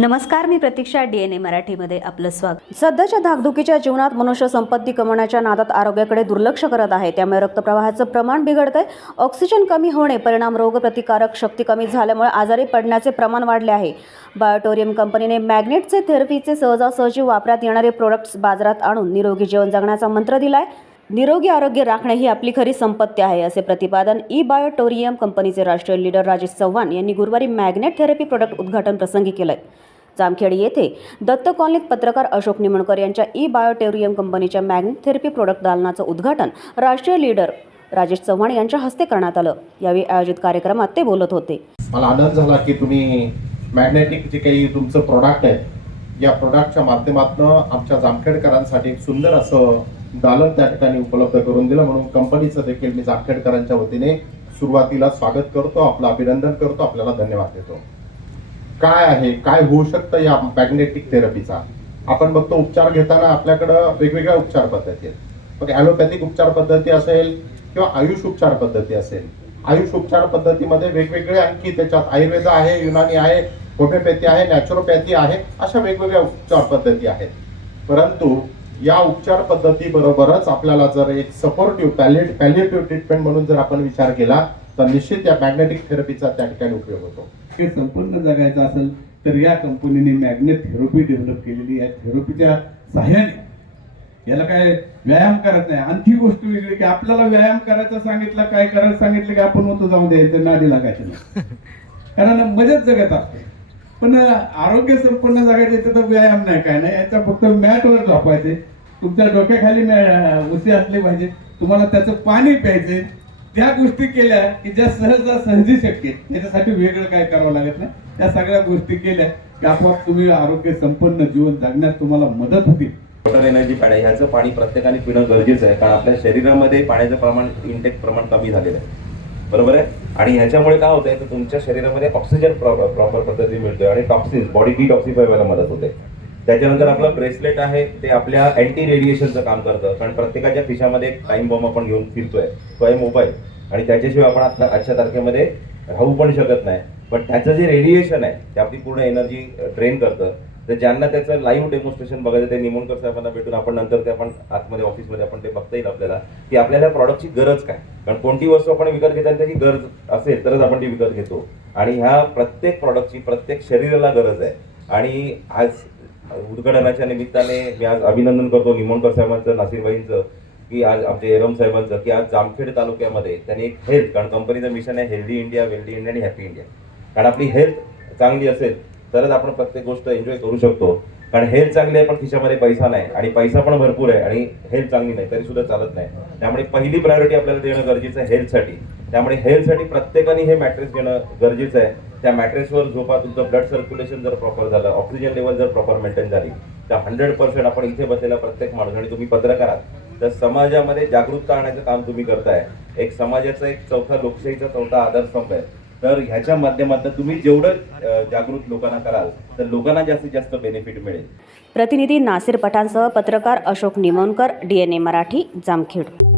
नमस्कार मी प्रतीक्षा D N ए मराठीमध्ये आपलं स्वागत. सध्याच्या धाकधुकीच्या जीवनात मनुष्य संपत्ती कमवण्याच्या नादात आरोग्याकडे दुर्लक्ष करत आहे. त्यामुळे रक्तप्रवाहाचं प्रमाण बिघडतंय. ऑक्सिजन कमी होणे परिणाम रोगप्रतिकारक शक्ती कमी झाल्यामुळे आजारी पडण्याचे प्रमाण वाढले आहे. बायोटोरियम कंपनीने मॅग्नेटचे थेरपीचे सहजासहजी वापरात येणारे प्रोडक्ट्स बाजारात आणून निरोगी जीवन जगण्याचा मंत्र दिलाय. निरोगी आरोग्य राखणे ही आपली खरी संपत्ती आहे असे प्रतिपादन ई बायोटोरियम कंपनीचे राष्ट्रीय लीडर राजेश चव्हाण यांनी गुरुवारी मॅग्नेट थेरपी प्रोडक्ट उद्घाटन प्रसंगी केलं आहे जामखेड येथे दत्त कॉलनीत पत्रकार अशोक निमणकर यांच्या ई बायोटेरियम कंपनीच्या मॅग्नेट थेरपी प्रोडक्ट दालनाचं उद्घाटन राष्ट्रीय लीडर राजेश चव्हाण यांच्या हस्ते करण्यात आलं. यावेळी आयोजित कार्यक्रमात ते बोलत होते. मला आनंद झाला की तुम्ही मॅग्नेटिक जे काही तुमचं प्रोडक्ट आहे या प्रोडक्टच्या माध्यमातून आमच्या जामखेडकरांसाठी एक सुंदर असं दालन त्या ठिकाणी उपलब्ध करून दिलं. म्हणून कंपनीचं देखील मी जामखेडकरांच्या वतीने सुरुवातीला स्वागत करतो आपलं अभिनंदन करतो आपल्याला धन्यवाद देतो. काय आहे? काय होऊ शकतं या मॅग्नेटिक थेरपीचा आपण बघतो उपचार घेताना आपल्याकडं वेगवेगळ्या उपचार पद्धती आहेत. मग ॲलोपॅथिक उपचार पद्धती असेल किंवा आयुष उपचार पद्धती असेल. आयुष उपचार पद्धतीमध्ये वेगवेगळे आणखी त्याच्यात आयुर्वेद आहे युनानी आहे होमिओपॅथी आहे नॅचरोपॅथी आहे अशा वेगवेगळ्या उपचार पद्धती आहेत. परंतु या उपचार पद्धती बरोबरच आपल्याला जर एक सपोर्टिव्ह पॅलेट पॅलेटिव्ह ट्रीटमेंट म्हणून जर आपण विचार केला तर निश्चित या मॅग्नेटिक थेरपीचा त्या ठिकाणी उपयोग होतो. हे संपन्न जगायचं असेल तर या कंपनीने मॅग्नेट थेरपी डेव्हलप केलेली आहे. थेरपीच्या सहाय्याने याला काय व्यायाम करत नाही. आणखी गोष्ट वेगळी की आपल्याला व्यायाम करायचं सांगितलं काय करायचं सांगितलं की आपण होतो जाऊ द्यायचं नादी लागायचं नाही. कारण मजेत जगत असते. पण आरोग्य संपन्न जगायचं याचं तर व्यायाम नाही काय नाही. याचा फक्त मॅटवर झोपायचे. तुमच्या डोक्याखाली उशी असले पाहिजे. तुम्हाला त्याचं पाणी प्यायचे त्या गोष्टी केल्या की ज्या सहजासहजी शक्य त्याच्यासाठी वेगळं काय करावं लागत नाही. त्या सगळ्या गोष्टी केल्या की आपोआप तुम्ही आरोग्य संपन्न जीवन जगण्यास तुम्हाला मदत होती. वॉटर एनर्जी पाण्या ह्याचं पाणी प्रत्येकाने पिणं गरजेचं आहे कारण आपल्या शरीरामध्ये पाण्याचं प्रमाण इंटेक प्रमाण कमी झालेलं आहे. बरोबर आहे? आणि ह्याच्यामुळे काय होतंय तर तुमच्या शरीरामध्ये ऑक्सिजन प्रॉपर पद्धती मिळतोय आणि टॉक्सिन्स बॉडी डिटॉक्सिफाय व्हायला मदत होते. त्याच्यानंतर आपलं ब्रेसलेट आहे ते आपल्या अँटी रेडिएशनचं काम करतं. कारण प्रत्येकाच्या खिशामध्ये एक टाइम बॉम्ब आपण घेऊन फिरतोय तो आहे मोबाईल आणि त्याच्याशिवाय आपण आता आजच्या तारखेमध्ये राहू पण शकत नाही. पण त्याचं जे रेडिएशन आहे ते आपली पूर्ण एनर्जी ड्रेन करतं. तर ज्यांना त्याचं लाईव्ह डेमॉन्स्ट्रेशन बघायचं ते निमोणकर साहेबांना भेटून आपण नंतर ते आपण आतमध्ये ऑफिसमध्ये आपण ते बघता येईल आपल्याला की आपल्याला प्रॉडक्टची गरज काय. कारण कोणती वस्तू आपण विकत घेताना त्याची गरज असेल तरच आपण ती विकत घेतो. आणि ह्या प्रत्येक प्रॉडक्टची प्रत्येक शरीराला गरज आहे. आणि आज उद्घाटनाच्या निमित्ताने मी आज अभिनंदन करतो निमोणकर साहेबांचं नासिरबाईंचं की आज आमच्या एरम साहेबांचं की आज जामखेड तालुक्यामध्ये त्यांनी एक हेल्थ कारण कंपनीचं मिशन आहे हेल्दी इंडिया वेल्दी इंडिया आणि हॅपी इंडिया कारण आपली हेल्थ चांगली असेल तरच आपण प्रत्येक गोष्ट एन्जॉय करू शकतो. कारण हेल्थ चांगली आहे पण खिशामध्ये पैसा नाही. आणि पैसा पण भरपूर आहे आणि हेल्थ चांगली नाही तरी सुद्धा चालत नाही. त्यामुळे पहिली प्रायोरिटी आपल्याला देणं गरजेचं आहे हेल्थसाठी त्यामुळे हेल्थसाठी प्रत्येकाने हे मॅट्रेस घेणं गरजेचं आहे. त्या मॅट्रेसवर झोपा तुमचं ब्लड सर्क्युलेशन जर प्रॉपर झालं ऑक्सिजन लेवल जर प्रॉपर मेंटेन झाली तर हंड्रेड पर्सेंट आपण इथे बसलेला प्रत्येक माणूस आणि तुम्ही पत्रकार आहात तर समाजामध्ये जागरूकता आणायचं काम तुम्ही करताय. एक समाजाचा एक चौथा लोकशाहीचा चौथा आधारस्तंभ आहे. तर ह्याच्या माध्यमातून तुम्ही जेवढं जागृत लोकांना कराल तर लोकांना जास्तीत जास्त बेनिफिट मिळेल. प्रतिनिधी नासिर पठाणसह पत्रकार Ashok Nimonkar D N A Marathi Jamkhed.